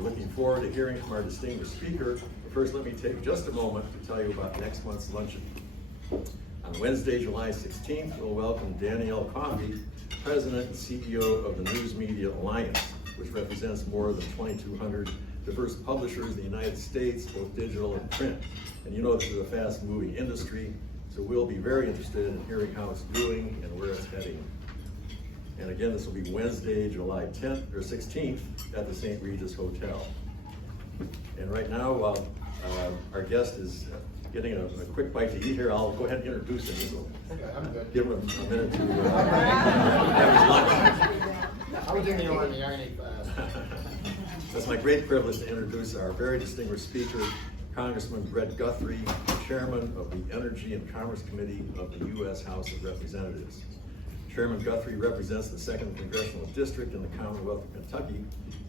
We're looking forward to hearing from our distinguished speaker. But first, let me take just a moment to tell you about next month's luncheon. On Wednesday, July 16th, we'll welcome Danielle Coffey, President and CEO of the News Media Alliance, which represents more than 2,200 diverse publishers in the United States, both digital and print. And you know this is a fast-moving industry, so we'll be very interested in hearing how it's doing and where it's heading. And again, this will be Wednesday, July 10th or 16th at the St. Regis Hotel. And right now, while our guest is getting a quick bite to eat here, I'll go ahead and introduce him. So give him a minute to have his lunch. I was in the Army, I ain't fast. It's my great privilege to introduce our very distinguished speaker, Congressman Guthrie, Chairman of the Energy and Commerce Committee of the U.S. House of Representatives. Chairman Guthrie represents the 2nd Congressional District in the Commonwealth of Kentucky.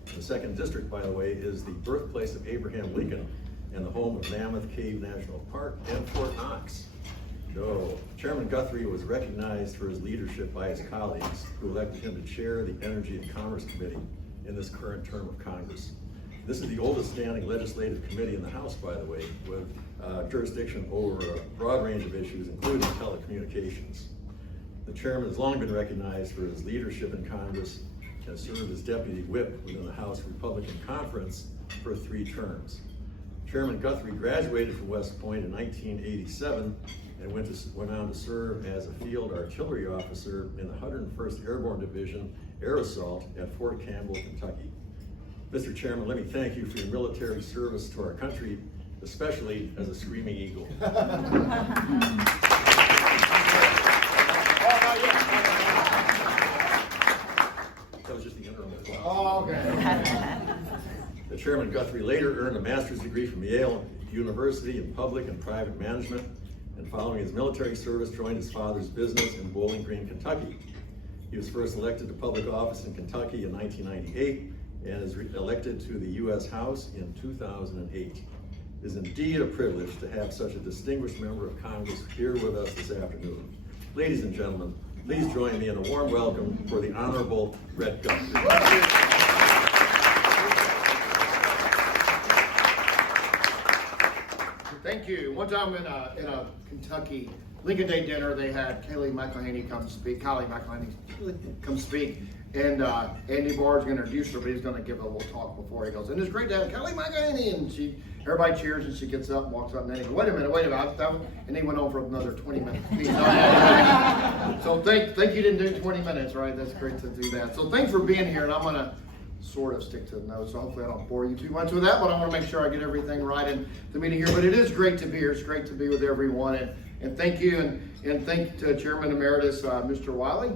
The 2nd District, by the way, is the birthplace of Abraham Lincoln and the home of Mammoth Cave National Park and Fort Knox. So, Chairman Guthrie was recognized for his leadership by his colleagues who elected him to chair the Energy and Commerce Committee in this current term of Congress. This is the oldest standing legislative committee in the House, by the way, with jurisdiction over a broad range of issues, including telecommunications. The chairman has long been recognized for his leadership in Congress and has served as deputy whip within the House Republican Conference for 3 terms. Chairman Guthrie graduated from West Point in 1987 and went on to serve as a field artillery officer in the 101st Airborne Division Air Assault at Fort Campbell, Kentucky. Mr. Chairman, let me thank you for your military service to our country, especially as a screaming eagle. That was just the interim applause. Oh, okay. The Chairman Guthrie later earned a master's degree from Yale University in public and private management, and following his military service, joined his father's business in Bowling Green, Kentucky. He was first elected to public office in Kentucky in 1998 and is elected to the U.S. House in 2008. It is indeed a privilege to have such a distinguished member of Congress here with us this afternoon. Ladies and gentlemen, please join me in a warm welcome for the Honorable Guthrie. Thank you. One time in a Kentucky Lincoln Day dinner, they had Kayleigh McElhaney come speak, and Andy Barr's going to introduce her, but he's going to give a little talk before he goes. And it's great to have Kayleigh McElhaney, and everybody cheers, and she gets up and walks up, and then he goes, wait a minute, and he went on for another 20 minutes. So thank you didn't do 20 minutes, right? That's great to do that. So thanks for being here, and I'm going to sort of stick to the notes, so hopefully I don't bore you too much with that, but I want to make sure I get everything right in the meeting here. But it is great to be here. It's great to be with everyone, and thank you, and thank Chairman Emeritus Mr. Wiley.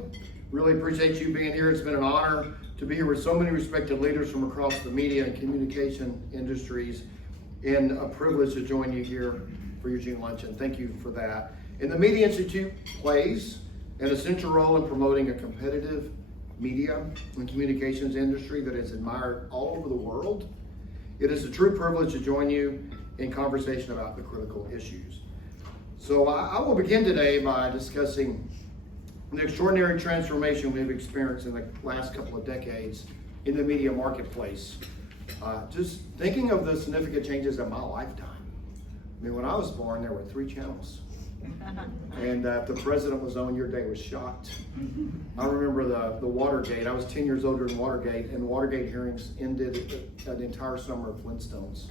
Really appreciate you being here. It's been an honor to be here with so many respected leaders from across the media and communication industries, and a privilege to join you here for your June luncheon. Thank you for that. And the Media Institute plays an essential role in promoting a competitive media and communications industry that is admired all over the world. It is a true privilege to join you in conversation about the critical issues. So I will begin today by discussing the extraordinary transformation we've experienced in the last couple of decades in the media marketplace. Just thinking of the significant changes in my lifetime. I mean, when I was born, there were 3 channels. And if the president was on, your day was shot. I remember the Watergate. I was 10 years older than Watergate, and Watergate hearings ended an entire summer of Flintstones.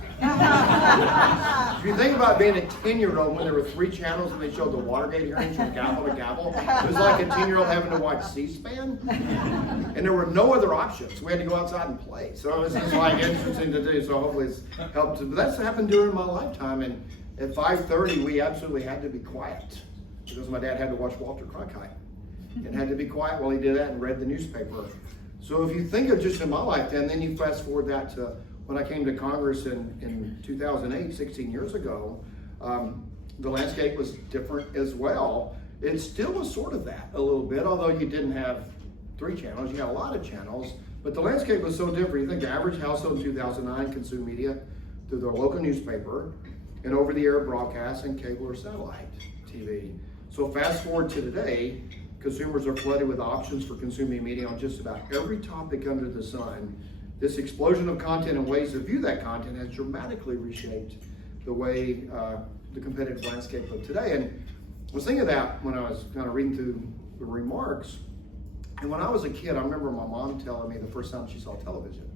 If you think about being a 10-year-old when there were 3 channels and they showed the Watergate hearings from gavel to gavel, it was like a 10-year-old having to watch C-SPAN. And there were no other options. We had to go outside and play. So it was just like interesting to do. So hopefully it's helped. But that's happened during my lifetime. And at 5:30, we absolutely had to be quiet because my dad had to watch Walter Cronkite and had to be quiet while he did that and read the newspaper. So if you think of just in my lifetime, then you fast forward that to when I came to Congress in 2008, 16 years ago, the landscape was different as well. It still was sort of that a little bit, although you didn't have 3 channels, you had a lot of channels, but the landscape was so different. You think the average household in 2009 consumed media through their local newspaper and over-the-air broadcast and cable or satellite TV. So fast forward to today, consumers are flooded with options for consuming media on just about every topic under the sun, This explosion of content and ways to view that content has dramatically reshaped the way the competitive landscape of today. And I was thinking of that when I was kind of reading through the remarks. And when I was a kid, I remember my mom telling me the first time she saw television.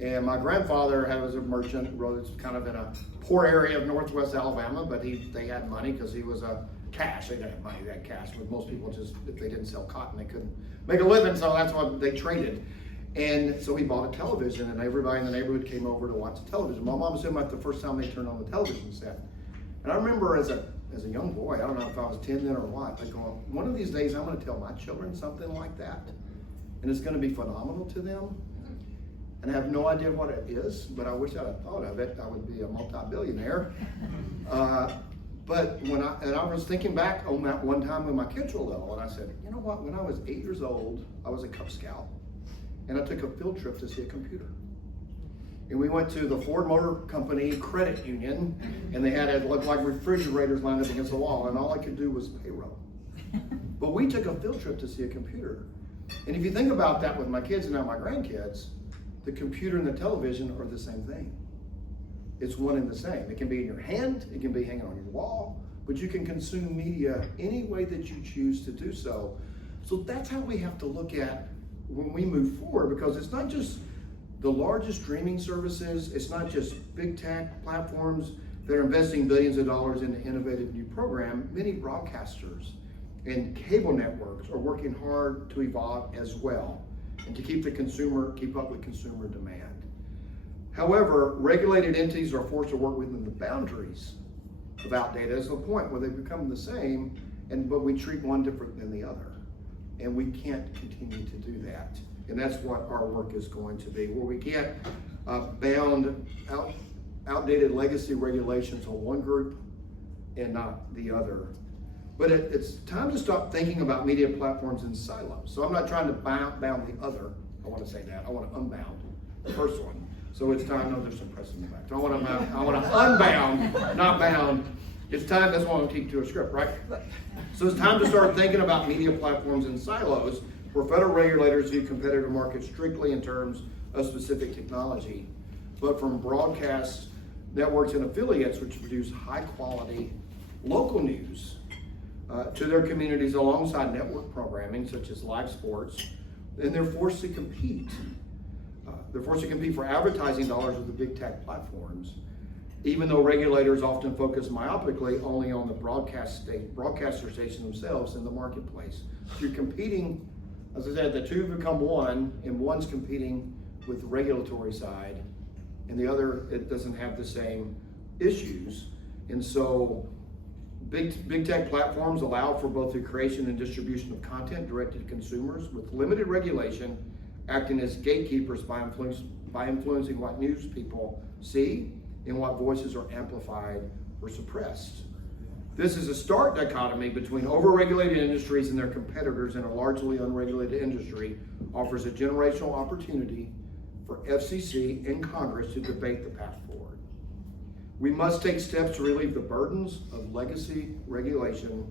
And my grandfather was a merchant, was kind of in a poor area of northwest Alabama, but they had money because he was a cash. They didn't have money, they had cash. But most people just, if they didn't sell cotton, they couldn't make a living, so that's what they traded. And so he bought a television, and everybody in the neighborhood came over to watch the television. My mom was talking about the first time they turned on the television set. And I remember as a young boy, I don't know if I was 10 then or what, like going, one of these days I'm going to tell my children something like that, and it's going to be phenomenal to them. And I have no idea what it is, but I wish I'd have thought of it. I would be a multi-billionaire. But I was thinking back on that one time when my kids were little, and I said, you know what, when I was 8 years old, I was a Cub Scout, and I took a field trip to see a computer. And we went to the Ford Motor Company credit union, and they had it looked like refrigerators lined up against the wall, and all I could do was payroll. But we took a field trip to see a computer. And if you think about that with my kids and now my grandkids, the computer and the television are the same thing. It's one and the same. It can be in your hand, it can be hanging on your wall, but you can consume media any way that you choose to do so. So that's how we have to look at when we move forward, because it's not just the largest streaming services, it's not just big tech platforms that are investing billions of dollars in an innovative new program. Many broadcasters and cable networks are working hard to evolve as well and to keep up with consumer demand. However, regulated entities are forced to work within the boundaries of outdated. That's the point where they become the same, but we treat one different than the other. And we can't continue to do that. And that's what our work is going to be, where we can't bound outdated legacy regulations on one group and not the other. But it's time to stop thinking about media platforms in silos. So I'm not trying to bound the other. I want to say that. I want to unbound the first one. So it's time. No, there's some press in the back. So I want to unbound, not bound. It's time. That's why I'm going to keep to a script, right? So it's time to start thinking about media platforms in silos, where federal regulators view competitive markets strictly in terms of specific technology, but from broadcast networks and affiliates which produce high quality local news to their communities alongside network programming such as live sports, and they're forced to compete. They're forced to compete for advertising dollars with the big tech platforms, even though regulators often focus myopically only on the broadcaster station themselves in the marketplace. You're competing, as I said, the two become one, and one's competing with the regulatory side, and the other, it doesn't have the same issues. And so big tech platforms allow for both the creation and distribution of content directed to consumers with limited regulation, acting as gatekeepers by influencing what news people see and what voices are amplified or suppressed. This is a stark dichotomy between overregulated industries and their competitors in a largely unregulated industry, offers a generational opportunity for FCC and Congress to debate the path forward. We must take steps to relieve the burdens of legacy regulation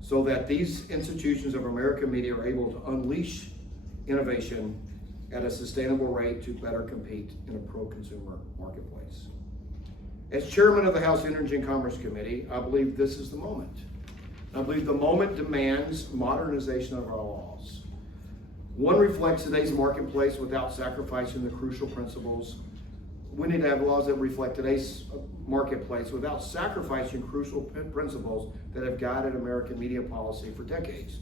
so that these institutions of American media are able to unleash innovation at a sustainable rate to better compete in a pro-consumer marketplace. As chairman of the House Energy and Commerce Committee, I believe this is the moment. I believe the moment demands modernization of our laws. One reflects today's marketplace without sacrificing the crucial principles. We need to have laws that reflect today's marketplace without sacrificing crucial principles that have guided American media policy for decades.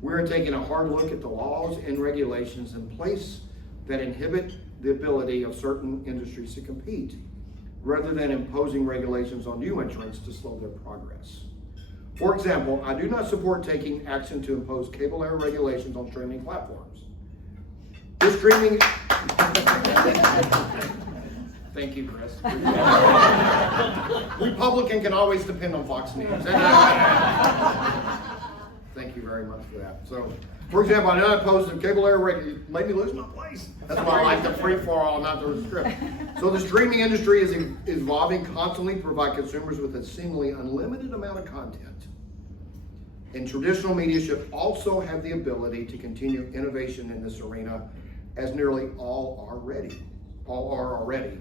We're taking a hard look at the laws and regulations in place that inhibit the ability of certain industries to compete, rather than imposing regulations on new entrants to slow their progress. For example, I do not support taking action to impose cable era regulations on streaming platforms. This streaming... Thank you, Chris. Republican can always depend on Fox News. Thank you very much for that. So, for example, I know I opposed the cable era regulation. You made me lose my place. That's why I like the free for all, not the script. So the streaming industry is evolving constantly to provide consumers with a seemingly unlimited amount of content. And traditional media should also have the ability to continue innovation in this arena as nearly all are already.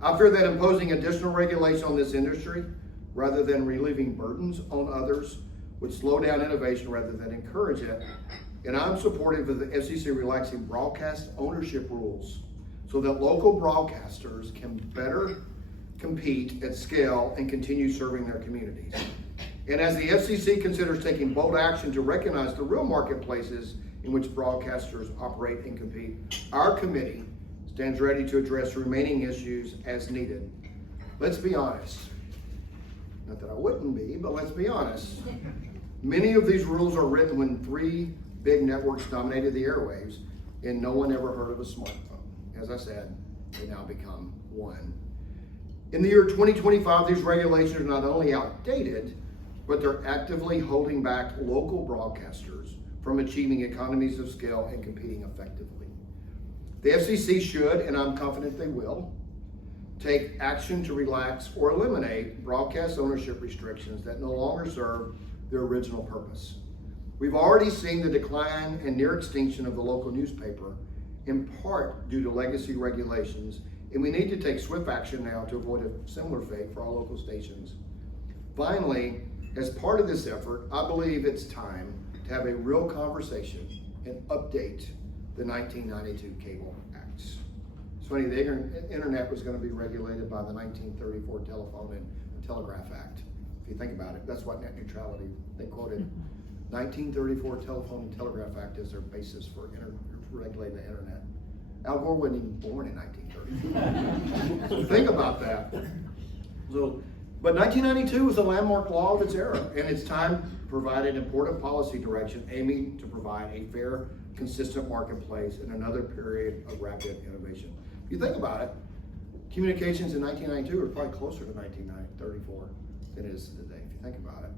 I fear that imposing additional regulation on this industry, rather than relieving burdens on others, would slow down innovation rather than encourage it. And I'm supportive of the FCC relaxing broadcast ownership rules so that local broadcasters can better compete at scale and continue serving their communities. And as the FCC considers taking bold action to recognize the real marketplaces in which broadcasters operate and compete, our committee stands ready to address remaining issues as needed. Let's be honest. Not that I wouldn't be, but let's be honest. Many of these rules are written when 3 big networks dominated the airwaves and no one ever heard of a smartphone. As I said, they now become one. In the year 2025, these regulations are not only outdated, but they're actively holding back local broadcasters from achieving economies of scale and competing effectively. The FCC should, and I'm confident they will, take action to relax or eliminate broadcast ownership restrictions that no longer serve their original purpose. We've already seen the decline and near extinction of the local newspaper, in part due to legacy regulations, and we need to take swift action now to avoid a similar fate for all local stations. Finally, as part of this effort, I believe it's time to have a real conversation and update the 1992 Cable Act. It's funny, the internet was going to be regulated by the 1934 Telephone and Telegraph Act. If you think about it, that's what net neutrality, they quoted 1934 Telephone and Telegraph Act as their basis for regulating the internet. Al Gore wasn't even born in 1933. So think about that. But 1992 was a landmark law of its era, and its time provided important policy direction aiming to provide a fair, consistent marketplace in another period of rapid innovation. If you think about it, communications in 1992 are probably closer to 1934 than it is today, if you think about it.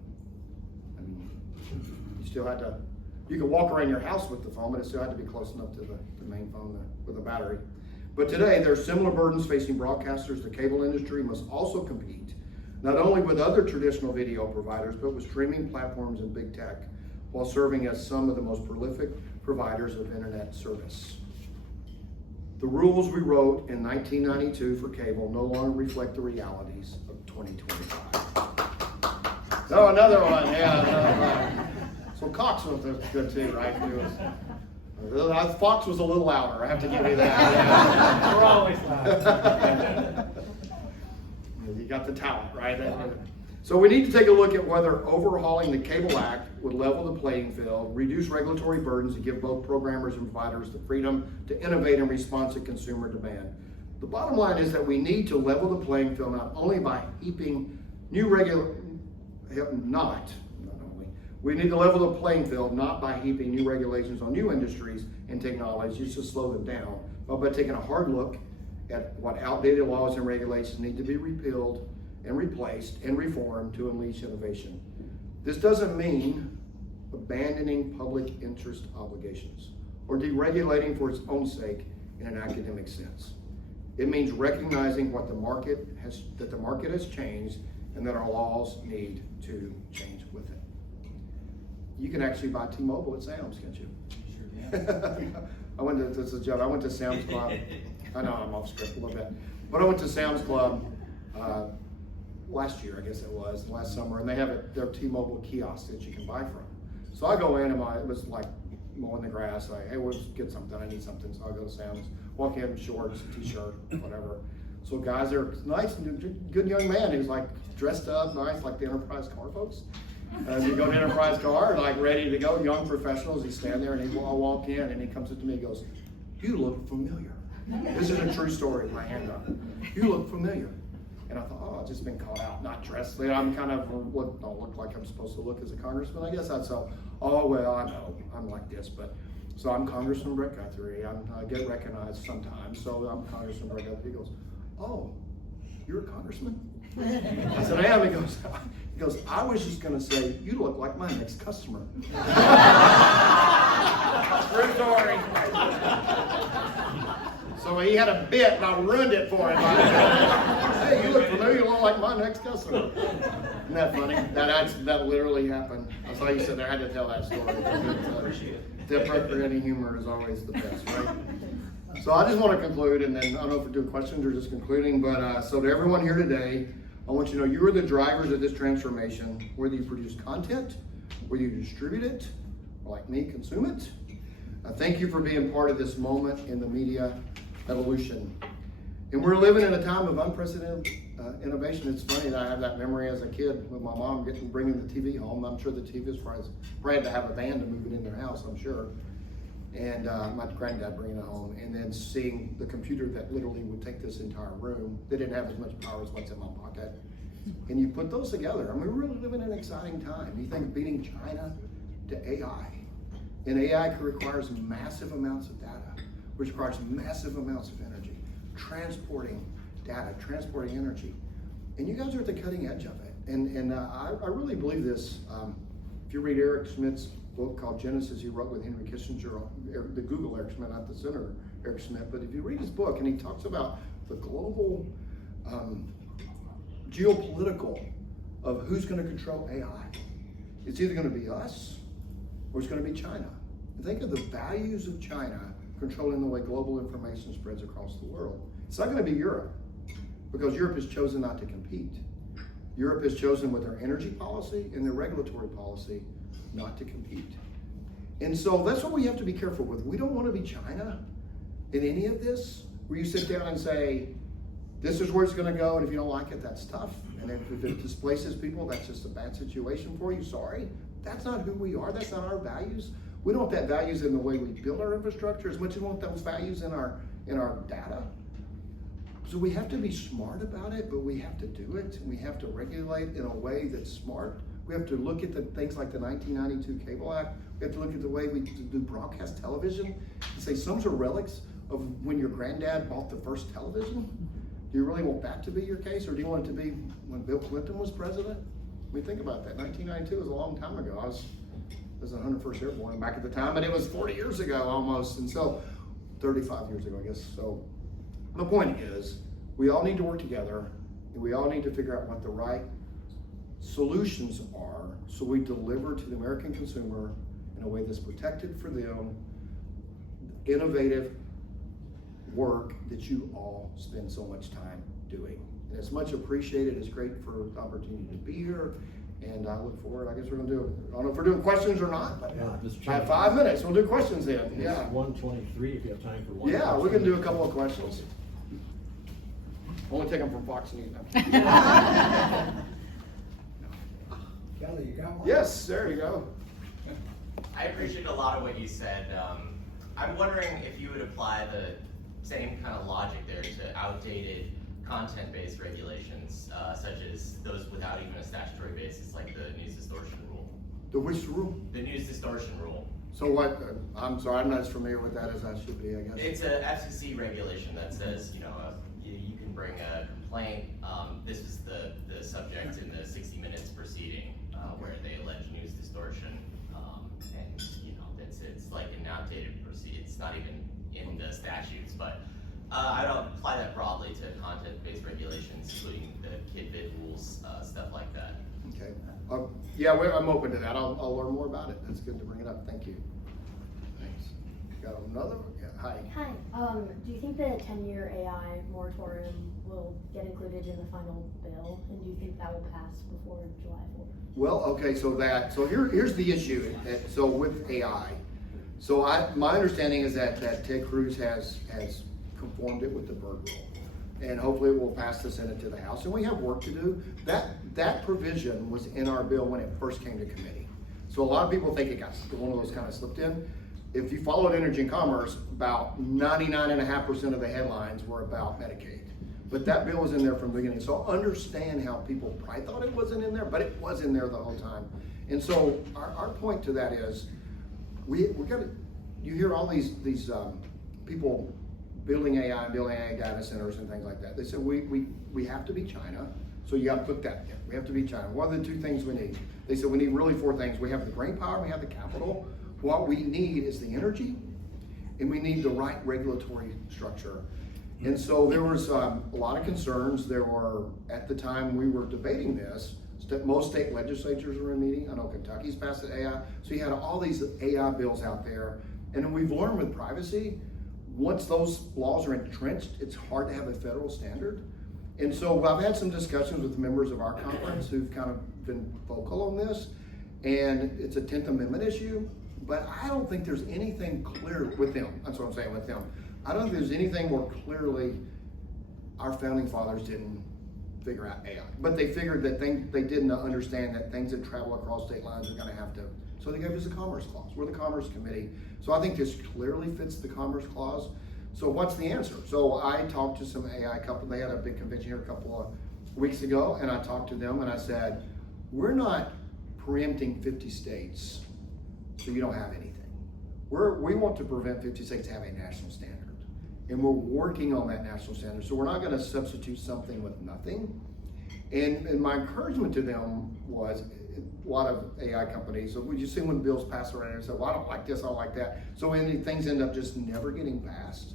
I mean, you still had to, you could walk around your house with the phone, but it still had to be close enough to the main phone with a battery. But today, there are similar burdens facing broadcasters. The cable industry must also compete, not only with other traditional video providers, but with streaming platforms and big tech, while serving as some of the most prolific providers of internet service. The rules we wrote in 1992 for cable no longer reflect the realities of 2025. Oh, another one, yeah, another one. So Cox was good too, right? Fox was a little louder, I have to give you that. Yeah. We're always loud. You got the talent, right? So we need to take a look at whether overhauling the Cable Act would level the playing field, reduce regulatory burdens, and give both programmers and providers the freedom to innovate in response to consumer demand. The bottom line is that we need to level the playing field not only by heaping new we need to level the playing field not by heaping new regulations on new industries and technologies to slow them down, but by taking a hard look at what outdated laws and regulations need to be repealed and replaced and reformed to unleash innovation. This doesn't mean abandoning public interest obligations or deregulating for its own sake in an academic sense. It means recognizing that the market has changed and that our laws need to change with it. You can actually buy T-Mobile at Sam's, can't you? Sure can. I went to Sam's Club. I know I'm off script a little bit, but I went to Sam's Club last year, I guess it was, last summer, and they have their T-Mobile kiosk that you can buy from. So I go in and it was like mowing the grass, like, hey, we'll just get something, I need something, so I go to Sam's, walk in, shorts, t-shirt, whatever. So guys are nice, good young man who's like dressed up, nice, like the Enterprise car folks. And you go to Enterprise car, like ready to go, young professionals, he's standing there and I walk in and he comes up to me and goes, you look familiar. This is a true story, my hand up. You look familiar. And I thought, oh, I've just been caught out, not dressed. I'm kind of, don't look like I'm supposed to look as a congressman. I guess that's so, oh, well, I know, I'm like this, but, so I'm Congressman Brett Guthrie. I get recognized sometimes, so I'm Congressman Brett Guthrie. He goes, oh, you're a congressman? I said, I am. He goes, I was just going to say, you look like my next customer. True story. So he had a bit and I ruined it for him. Hey, you look familiar, you look like my next customer. Isn't that funny? That literally happened. I saw you sit there, I had to tell that story. Different for any humor is always the best, right? So I just want to conclude, and then I don't know if we're doing questions or just concluding, but so to everyone here today, I want you to know you are the drivers of this transformation, whether you produce content, whether you distribute it, or like me, consume it. Thank you for being part of this moment in the media evolution. And we're living in a time of unprecedented innovation. It's funny that I have that memory as a kid with my mom bringing the TV home. I'm sure the TV was probably had to have a van to move it in their house, I'm sure. And my granddad bringing it home, and then seeing the computer that literally would take this entire room. They didn't have as much power as what's in my pocket. And you put those together. I mean, we're really living in an exciting time. You think beating China to AI. And AI requires massive amounts of data, which requires massive amounts of energy. Transporting data, transporting energy. And you guys are at the cutting edge of it. And I really believe this. If you read Eric Schmidt's book called Genesis, he wrote with Henry Kissinger, the Google Eric Schmidt, not the Senator Eric Schmidt, but if you read his book, and he talks about the global geopolitical of who's going to control AI. It's either going to be us or it's going to be China. And think of the values of China controlling the way global information spreads across the world. It's not going to be Europe, because Europe has chosen not to compete. Europe has chosen with their energy policy and their regulatory policy not to compete. And so that's what we have to be careful with. We don't want to be China in any of this, where you sit down and say, this is where it's going to go, and if you don't like it, that's tough. And if it displaces people, that's just a bad situation for you. Sorry. That's not who we are. That's not our values. We don't want that values in the way we build our infrastructure as much as we want those values in our data. So we have to be smart about it, but we have to do it. And we have to regulate in a way that's smart. We have to look at the things like the 1992 Cable Act. We have to look at the way we do broadcast television and say some are relics of when your granddad bought the first television. Do you really want that to be your case, or do you want it to be when Bill Clinton was president? I mean, think about that. 1992 was a long time ago. I was 101st Airborne back at the time, but it was 40 years ago almost, and so 35 years ago, I guess. So the point is, we all need to work together, and we all need to figure out what the right solutions are so we deliver to the American consumer in a way that's protected for them, innovative work that you all spend so much time doing. And it's much appreciated. It's great for the opportunity to be here. And I look forward, I guess we're gonna do, I don't know if we're doing questions or not, but I have 5 minutes. We'll do questions then. Yeah. 1:23 if you have time for one. Yeah, we can do a couple of questions. Only take them from Fox News. Kelly, you got one? Yes, there you go. I appreciate a lot of what you said. I'm wondering if you would apply the same kind of logic there to outdated content-based regulations, such as those without even a statutory basis, like the news distortion rule. The which rule? The news distortion rule. So what, I'm sorry, I'm not as familiar with that as I should be, I guess. It's a FCC regulation that says, you can bring a complaint. This is the subject in the 60 Minutes proceeding where they allege news distortion, and it's like an outdated proceeding. It's not even in the statutes, but I don't apply that broadly to content-based regulations, including the kid bid rules, stuff like that. Okay. Yeah, I'm open to that. I'll learn more about it. That's good to bring it up. Thank you. Thanks. Got another one? Yeah. Hi. Hi. Do you think the 10-year AI moratorium will get included in the final bill, and do you think that will pass before July 4th? Well, okay, so here's the issue. So with AI, so my understanding is that Ted Cruz has conformed it with the Byrd rule, and hopefully it will pass the Senate to the House. And we have work to do. That provision was in our bill when it first came to committee. So a lot of people think it got one of those kind of slipped in. If you followed Energy and Commerce, about 99.5% of the headlines were about Medicaid. But that bill was in there from the beginning. So I understand how people probably thought it wasn't in there, but it was in there the whole time. And so our point to that is, we got to, you hear all these people building AI data centers and things like that. They said we have to be China, so you got to put that in. We have to be China. What are the 2 things we need? They said we need really 4 things. We have the brain power, we have the capital. What we need is the energy, and we need the right regulatory structure. And so there was a lot of concerns. There were, at the time we were debating this, most state legislatures were in meeting. I know Kentucky's passed the AI. So you had all these AI bills out there. And then we've learned with privacy, once those laws are entrenched, it's hard to have a federal standard. And so I've had some discussions with members of our conference who've kind of been vocal on this, and it's a 10th Amendment issue, but I don't think there's anything clear with them. That's what I'm saying with them. I don't think there's anything more clearly our founding fathers didn't figure out AI. But they figured that they didn't understand that things that travel across state lines are gonna have to, so they gave us a Commerce Clause. We're the Commerce Committee. So I think this clearly fits the Commerce Clause. So what's the answer? So I talked to some AI couple, they had a big convention here a couple of weeks ago, and I talked to them and I said, we're not preempting 50 states so you don't have anything. We want to prevent 50 states having a national standard. And we're working on that national standard. So we're not gonna substitute something with nothing. And my encouragement to them was, a lot of AI companies, so you see when bills pass around and say, well, I don't like this, I don't like that. So things end up just never getting passed.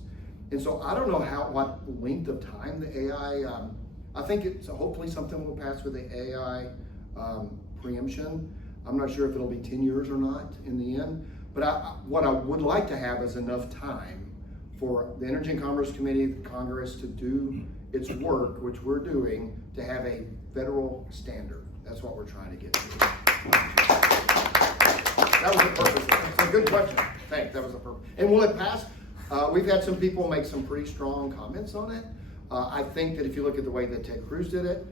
And so I don't know what length of time the AI, I think it's hopefully something will pass with the AI preemption. I'm not sure if it'll be 10 years or not in the end, but what I would like to have is enough time for the Energy and Commerce Committee, the Congress to do its work, which we're doing, to have a federal standard. That's what we're trying to get to. That was the purpose. It's a good question. Thanks, that was the purpose. And will it pass? We've had some people make some pretty strong comments on it. I think that if you look at the way that Ted Cruz did it,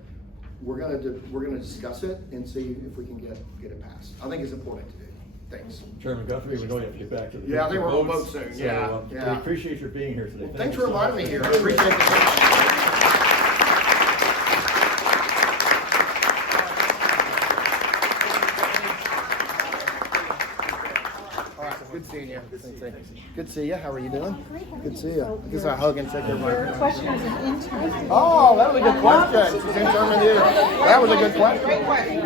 we're gonna discuss it and see if we can get it passed. I think it's important to do. Thanks. Chairman Guthrie, we know you have to get back to the. Yeah, I think we're all votes, vote soon. so, Yeah. We appreciate your being here today. Well, thanks for you so inviting much. me here. I appreciate it. Good seeing you. Good to see you. How are you doing? Good to see you. This is a hug and shake everybody. Your question was an intern. Oh, that was a good question. She's intern with you. That was a good question.